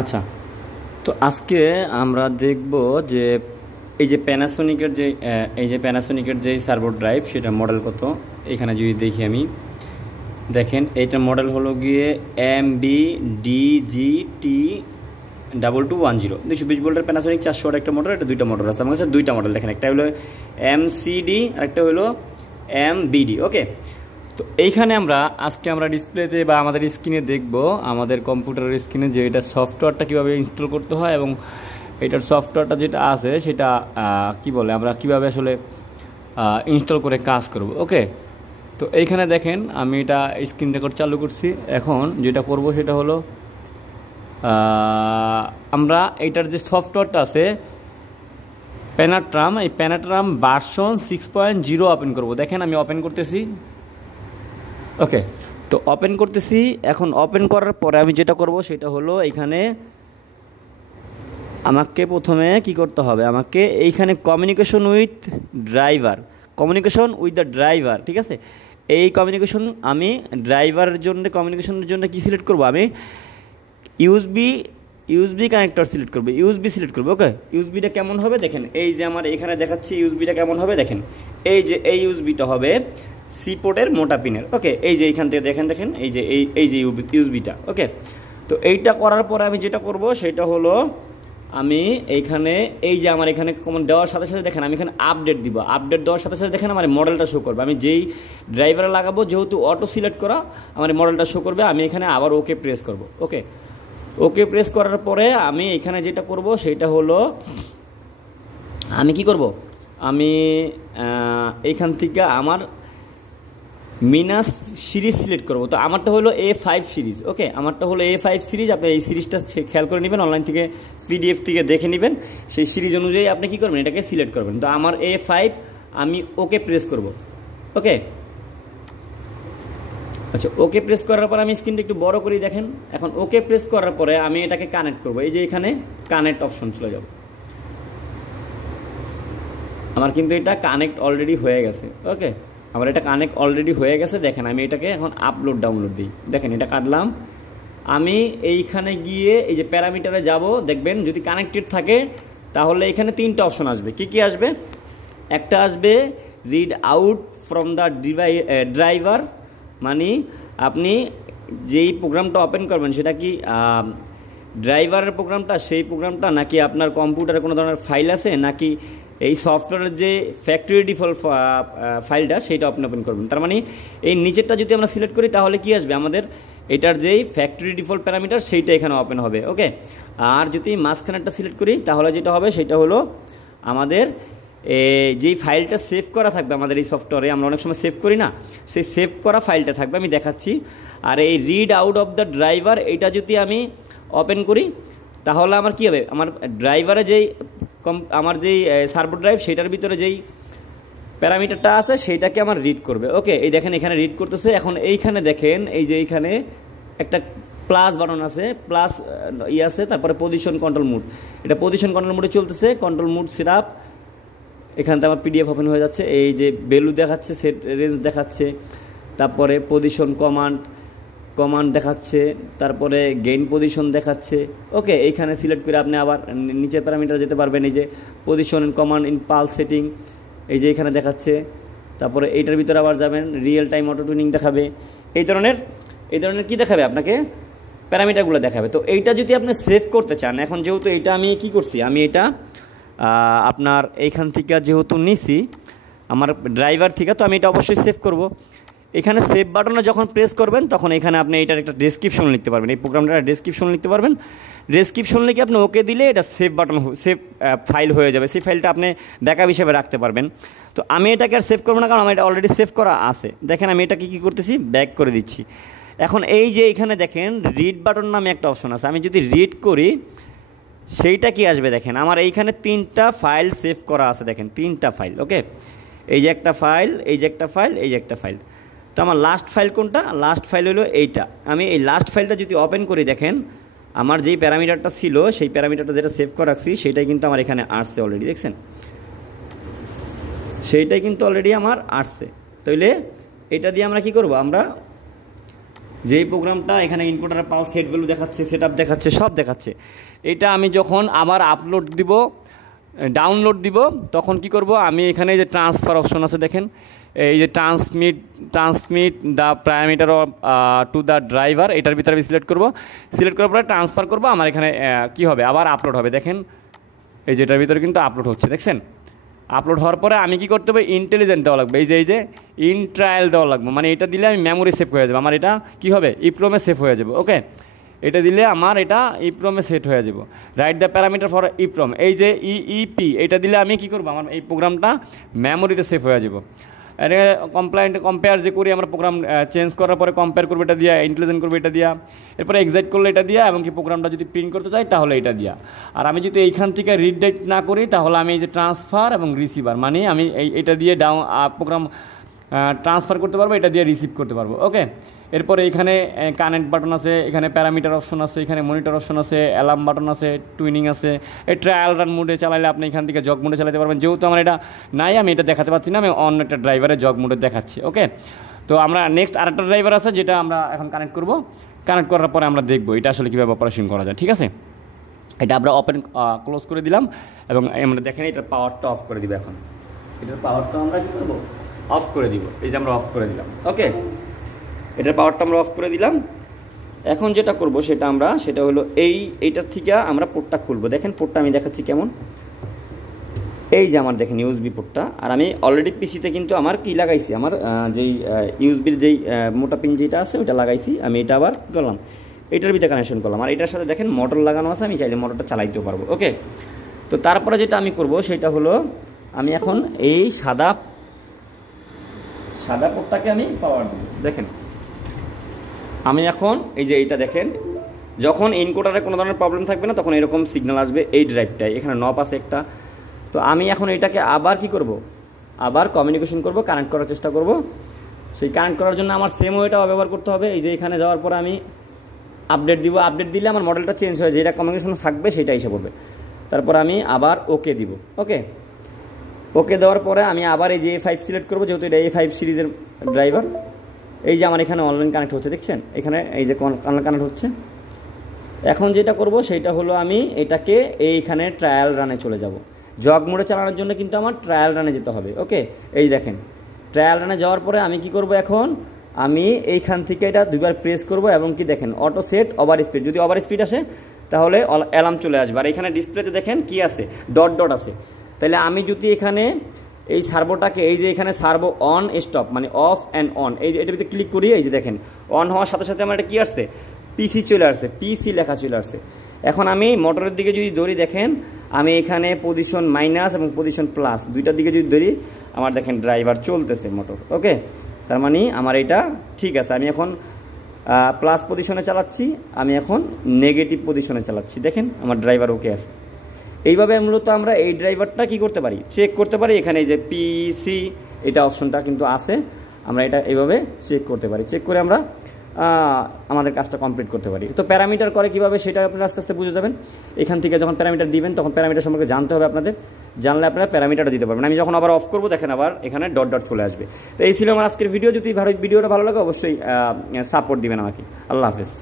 আচ্ছা, তো আজকে আমরা দেখব যে এই যে প্যানাসোনিকের যে সার্ভো ড্রাইভ সেটা মডেল কত। এখানে যদি দেখি আমি, দেখেন এইটার মডেল হলো গিয়ে MBDGT2210 220 ভোল্টের প্যানাসোনিক 400 ওয়াট একটা মোটর। এটা দুইটা মোটর আছে আমার কাছে, দুইটা মডেল দেখেন, একটা হলো MCD আর একটা হলো MBD। ওকে, তো এইখানে আজকে আমরা ডিসপ্লেতে বা আমাদের স্ক্রিনে দেখব, আমাদের কম্পিউটারের স্ক্রিনে যে এটা সফটওয়্যারটা কীভাবে ইনস্টল করতে হয় এবং এটার সফটওয়্যারটা যেটা আছে সেটা কি বলে আমরা কীভাবে আসলে ইনস্টল করে কাজ করব। ওকে, তো এইখানে দেখেন আমি এটা স্ক্রিন রেকর্ড চালু করছি। এখন যেটা করব সেটা হলো আমরা এটার যে সফটওয়্যারটা আছে প্যানাট্রাম, এই প্যানাট্রাম ভার্সন 6.0 ওপেন করব। দেখেন আমি ওপেন করতেছি। ওকে, তো ওপেন করতেছি। এখন ওপেন করার পরে আমি যেটা করব সেটা হলো এখানে আমাকে প্রথমে কি করতে হবে, আমাকে এইখানে কমিউনিকেশন উইথ দ্য ড্রাইভার, ঠিক আছে। এই আমি ড্রাইভারের জন্য কমিউনিকেশনের জন্য কি সিলেক্ট করব, আমি ইউএসবি কানেক্টর সিলেক্ট করব, ইউএসবি সিলেক্ট করব। ওকে, ইউএসবিটা কেমন হবে দেখেন, এই যে আমার এখানে দেখাচ্ছি ইউএসবিটা কেমন হবে দেখেন, এই যে এই ইউএসবিটা হবে সি পোর্টের মোটা পিনের। ওকে, এই যে এইখান থেকে দেখেন এই যে ইউএসবিটা। ওকে, তো এইটা করার পরে আমি যেটা করব সেটা হলো আমি এইখানে এই যে আমার এখানে কমন দেওয়ার সাথে সাথে দেখেন আমি এখানে আপডেট দিব। আপডেট দেওয়ার সাথে সাথে দেখেন আমার মডেলটা শো করবে। আমি যেই ড্রাইভারে লাগাবো যেহেতু অটো সিলেক্ট করা, আমার মডেলটা শো করবে। আমি এখানে আবার ওকে প্রেস করব। ওকে প্রেস করার পরে আমি এখানে যেটা করব সেটা হলো আমি কি করব, আমি এইখান থেকে আমার মিনাস সিরিজ সিলেক্ট করবো। তো আমারটা হলো A5 সিরিজ। ওকে, আমারটা হলো A5 সিরিজ। আপনি এই সিরিজটা খেয়াল করে নেবেন, অনলাইন থেকে PDF থেকে দেখে নেবেন, সেই সিরিজ অনুযায়ী আপনি কী করবেন, এটাকে সিলেক্ট করবেন। তো আমার A5, আমি ওকে প্রেস করব। ওকে, আচ্ছা, ওকে প্রেস করার পর আমি স্ক্রিনটা একটু বড় করি দেখেন। এখন ওকে প্রেস করার পরে আমি এটাকে কানেক্ট করব। এই যে এখানে কানেক্ট অপশন চলে যাব। আমার কিন্তু এটা কানেক্ট অলরেডি হয়ে গেছে। ওকে, আমার এটা কানেক্ট অলরেডি হয়ে গেছে। দেখেন আমি এটাকে এখন আপলোড ডাউনলোড দিই। দেখেন এটা কাটলাম। আমি এইখানে গিয়ে এই যে প্যারামিটারে যাব, দেখবেন যদি কানেক্টেড থাকে তাহলে এখানে তিনটা অপশন আসবে। কি আসবে, একটা আসবে read out from the driver, মানে আপনি যেই প্রোগ্রামটা ওপেন করবেন সেটা কি ড্রাইভারের প্রোগ্রামটা, সেই প্রোগ্রামটা নাকি আপনার কম্পিউটারে কোনো ধরনের ফাইল আছে, নাকি এই সফটওয়্যারের যে ফ্যাক্টরি ডিফল্ট ফাইলটা সেইটা আপনি ওপেন করবেন। তার মানে এই নিচেরটা যদি আমরা সিলেক্ট করি তাহলে কি আসবে, আমাদের এটার যেই ফ্যাক্টরি ডিফল্ট প্যারামিটার সেইটা এখানে ওপেন হবে। ওকে, আর যদি মাঝখানেরটা সিলেক্ট করি তাহলে যেটা হবে সেটা হলো আমাদের যেই ফাইলটা সেভ করা থাকবে আমাদের এই সফটওয়্যারে, আমরা অনেক সময় সেভ করি না, সেই সেভ করা ফাইলটা থাকবে, আমি দেখাচ্ছি। আর এই read out of the driver এইটা যদি আমি ওপেন করি তাহলে আমার কী হবে, আমার ড্রাইভারে আমার যেই সার্ভো ড্রাইভ সেটার ভিতরে যেই প্যারামিটারটা আছে সেইটাকে আমার রিড করবে। ওকে, এই দেখেন এখানে রিড করতেছে। এখন এইখানে দেখেন এই যে এইখানে একটা প্লাস বাটন আছে, প্লাস আছে, তারপরে পজিশন কন্ট্রোল মুড, এটা পজিশন কন্ট্রোল মুডে চলতেছে। কন্ট্রোল মুড সেট আপ, এখানতে আমার PDF ওপেন হয়ে যাচ্ছে। এই যে ভ্যালু দেখাচ্ছে, সেট রেঞ্জ দেখাচ্ছে, তারপরে পজিশন কমান্ড দেখাচ্ছে, তারপরে গেইন পজিশন দেখাচ্ছে। ওকে, এইখানে সিলেক্ট করে আপনি আবার নিচের প্যারামিটার যেতে পারবেন। এই যে position command in pulse setting, এই যে এখানে দেখাচ্ছে। তারপরে এইটার ভিতরে আবার যাবেন, রিয়েল টাইম অটো টুনিং দেখাবে। এই ধরনের কি দেখাবে, আপনাকে প্যারামিটারগুলো দেখাবে। তো এইটা যদি আপনি সেভ করতে চান, এখন যেহেতু এইটা আমি কি করছি, আমি এটা আপনার এইখান থেকে যেহেতু নিছি আমার ড্রাইভার থেকে, তো আমি এটা অবশ্যই সেভ করব। এখানে সেভ বাটনে যখন প্রেস করবেন তখন এখানে আপনি এটার একটা ডেসক্রিপশন লিখতে পারবেন, এই প্রোগ্রামটার ডেসক্রিপশন লিখতে পারবেন। ডেসক্রিপশন লিখে আপনি ওকে দিলে এটা সেভ ফাইল হয়ে যাবে, সেই ফাইলটা আপনি ব্যাকআপ হিসেবে রাখতে পারবেন। তো আমি এটাকে আর সেভ করবো না, কারণ আমার এটা অলরেডি সেভ করা আছে। দেখেন আমি এটাকে কী করতেছি, ব্যাক করে দিচ্ছি। এখন এই যে এখানে দেখেন রিড বাটন নামে একটা অপশন আছে, আমি যদি রিড করি সেইটা কি আসবে, দেখেন আমার এইখানে 3টা ফাইল সেভ করা আছে। দেখেন 3টা ফাইল। ওকে, এই যে একটা ফাইল, এই যে একটা ফাইল, এই যে একটা ফাইল। তো আমার লাস্ট ফাইল কোনটা, লাস্ট ফাইল হলো এইটা। আমি এই লাস্ট ফাইলটা যদি ওপেন করি, দেখেন আমার যেই প্যারামিটারটা ছিল সেই প্যারামিটারটা যেটা সেভ করে রাখছি সেইটাই কিন্তু আমার এখানে আসছে অলরেডি, দেখছেন সেইটাই কিন্তু অলরেডি আমার আসছে। তাইলে এটা দিয়ে আমরা কি করব, আমরা যেই প্রোগ্রামটা এখানে ইনপুট আর পাওয়ার সেট ভ্যালু দেখাচ্ছে, সেট আপ দেখাচ্ছে, সব দেখাচ্ছে, এটা আমি যখন আবার আপলোড দিব, ডাউনলোড দিব, তখন কি করব, আমি এখানে যে ট্রান্সফার অপশন আছে দেখেন, এই যে transmit the parameter to the driver, এটার ভিতরে আমি সিলেক্ট করার পরে ট্রান্সফার করব, আমার এখানে কি হবে, আবার আপলোড হবে। দেখেন এই যে এটার ভিতরে কিন্তু আপলোড হচ্ছে, দেখছেন। আপলোড হওয়ার পরে আমি কি করতে হবে, ইন্টেলিজেন্ট দেওয়া লাগবে, এই যে ইন ট্রায়াল দেওয়া লাগবে, মানে এটা দিলে আমি মেমোরি সেভ হয়ে যাবে, আমার এটা কি হবে, ইপ্রোমে সেভ হয়ে যাবে। ওকে, এটা দিলে আমার এটা ইপ্রোমে সেট হয়ে যাব। রাইট দ্য প্যারামিটার ফর ইপ্রোম, এই যে ইইপি, এটা দিলে আমি কি করব, আমার এই প্রোগ্রামটা মেমোরিতে সেভ হয়ে যাব। এটা কম্পেয়ার যে করি আমরা, প্রোগ্রাম চেঞ্জ করার পরে কম্পেয়ার করবো এটা দিয়া, ইন্টেলিজেন্ট করবো এটা দিয়া, এরপরে এক্সাইট করলে এটা দিয়া, এবং কি প্রোগ্রামটা যদি প্রিন্ট করতে চাই তাহলে এটা দিয়া। আর আমি যদি এইখান থেকে রিড রাইট না করি, তাহলে আমি এই যে ট্রান্সফার এবং রিসিভার, মানে আমি এটা দিয়ে প্রোগ্রাম ট্রান্সফার করতে পারবো, এটা দিয়ে রিসিভ করতে পারবো। ওকে, এরপরে এখানে কানেক্ট বাটন আছে, এখানে প্যারামিটার অপশন আছে, এখানে মনিটর অপশন আছে, অ্যালার্ম বাটন আছে, টুইনিং আছে। এই ট্রায়াল রান মোডে চালাইলে আপনি এখান থেকে জগ মোডে চালাতে পারবেন। যেহেতু আমার এটা নাই, আমি এটা দেখাতে পারছি না, আমি অন্য একটা ড্রাইভারে জগ মোডে দেখাচ্ছি। ওকে, তো আমরা নেক্সট আরেকটা ড্রাইভার আছে যেটা আমরা এখন কানেক্ট করব। কানেক্ট করার পরে আমরা দেখবো এটা আসলে কীভাবে অপারেশন করা যায়। ঠিক আছে, এটা আমরা ওপেন ক্লোজ করে দিলাম, এবং আমরা দেখেন এটার পাওয়ারটা অফ করে দিব। এখন এটার পাওয়ারটা আমরা কী করবো, অফ করে দিব। এই যে আমরা অফ করে দিলাম। ওকে, এটার পাওয়ারটা আমরা অফ করে দিলাম। এখন যেটা করব সেটা হলো এইটার থেকে আমরা পোর্টটা খুলবো। দেখেন পোর্টটা আমি দেখাচ্ছি কেমন, এই যে আমার দেখেন ইউএসবি পোর্টটা। আর আমি অলরেডি পিসিতে কিন্তু আমার কি লাগাইছি, আমার যেই ইউএসবির যেই মোটা পিন যেটা আছে ওইটা লাগাইছি। আমি এটা আবার করলাম, এটার ভিতরে কানেকশন করলাম। আর এটার সাথে দেখেন মোটর লাগানো আছে, আমি চাইলে মোটরটা চালাইতেও পারবো। ওকে, তো তারপরে যেটা আমি করব সেটা হলো, আমি এখন এই সাদা পোর্টটাকে আমি পাওয়ার দেব। দেখেন আমি এখন এই যে এইটা দেখেন, যখন এনকোডারে কোনো ধরনের প্রবলেম থাকবে না, তখন এরকম সিগন্যাল আসবে এই ড্রাইভটায়। এখানে নব আছে একটা। তো আমি এখন এটাকে আবার কি করব, আবার কমিউনিকেশন করব, কানেক্ট করার চেষ্টা করব। সেই কানেক্ট করার জন্য আমার সেম ওয়েটাও ব্যবহার করতে হবে। এই যে এখানে যাওয়ার পরে আমি আপডেট দিব, আপডেট দিলে আমার মডেলটা চেঞ্জ হয়ে, যেটা কমিউনিকেশন থাকবে সেটা এসে পড়বে। তারপর আমি আবার ওকে দিব। ওকে দেওয়ার পরে আমি আবার এই যে A5 সিলেক্ট করবো, যেহেতু এটা A5 সিরিজের ড্রাইভার। এই যে আমার এখানে অনলাইন কানেক্ট হচ্ছে, দেখছেন এখানে এই যে অনলাইন কানেক্ট হচ্ছে। এখন যেটা করব সেটা হলো, আমি এটাকে এইখানে ট্রায়াল রানে চলে যাব। জগ মোডে চালানোর জন্য কিন্তু আমার ট্রায়াল রানে যেতে হবে। ওকে, এই দেখেন ট্রায়াল রানে যাওয়ার পরে আমি কি করব, এখন আমি এইখান থেকে এটা দুইবার প্রেস করব, এবং কি দেখেন অটো সেট ওভার স্পিড, যদি ওভার স্পিড আসে তাহলে অ্যালার্ম চলে আসবে। আর এখানে ডিসপ্লেতে দেখেন কি আছে, ডট ডট আছে। তাহলে আমি যদি এখানে এই সার্ভোটাকে, এই যে এখানে সার্ভো অন স্টপ মানে অফ অ্যান্ড অন, এই যে এটার ভিতরে ক্লিক করি, এই যে দেখেন অন হওয়ার সাথে সাথে আমার এটা কী আসছে, পিসি চলে আসছে, পিসি লেখা চলে আসছে। এখন আমি মোটরের দিকে যদি ধরি, দেখেন আমি এখানে পজিশন মাইনাস এবং পজিশন প্লাস দুইটার দিকে যদি ধরি, আমার দেখেন ড্রাইভার চলতেছে মোটর। ওকে, তার মানে আমার এটা ঠিক আছে। আমি এখন প্লাস পজিশনে চালাচ্ছি, আমি এখন নেগেটিভ পজিশনে চালাচ্ছি। দেখেন আমার ড্রাইভার ওকে আছে। এইভাবে মূলত আমরা এই ড্রাইভারটা কি করতে পারি, চেক করতে পারি। এখানে এই যে পিসি এটা অপশনটা কিন্তু আছে, আমরা এটা এইভাবে চেক করতে পারি। চেক করে আমরা আমাদের কাজটা কমপ্লিট করতে পারি। তো প্যারামিটার করে কীভাবে সেটা আপনারা আস্তে আস্তে বুঝে যাবেন। এখান থেকে যখন প্যারামিটার দিবেন, তখন প্যারামিটার সম্পর্কে জানতে হবে আপনাদের, জানলে আপনারা প্যারামিটারটা দিতে পারবেন। আমি যখন আবার অফ করবো, দেখেন আবার এখানে ডট ডট চলে আসবে। তো এই ছিল আমার আজকের ভিডিও। যদি ভিডিওটা ভালো লাগে অবশ্যই সাপোর্ট দিবেন আমাকে। আল্লাহ হাফেজ।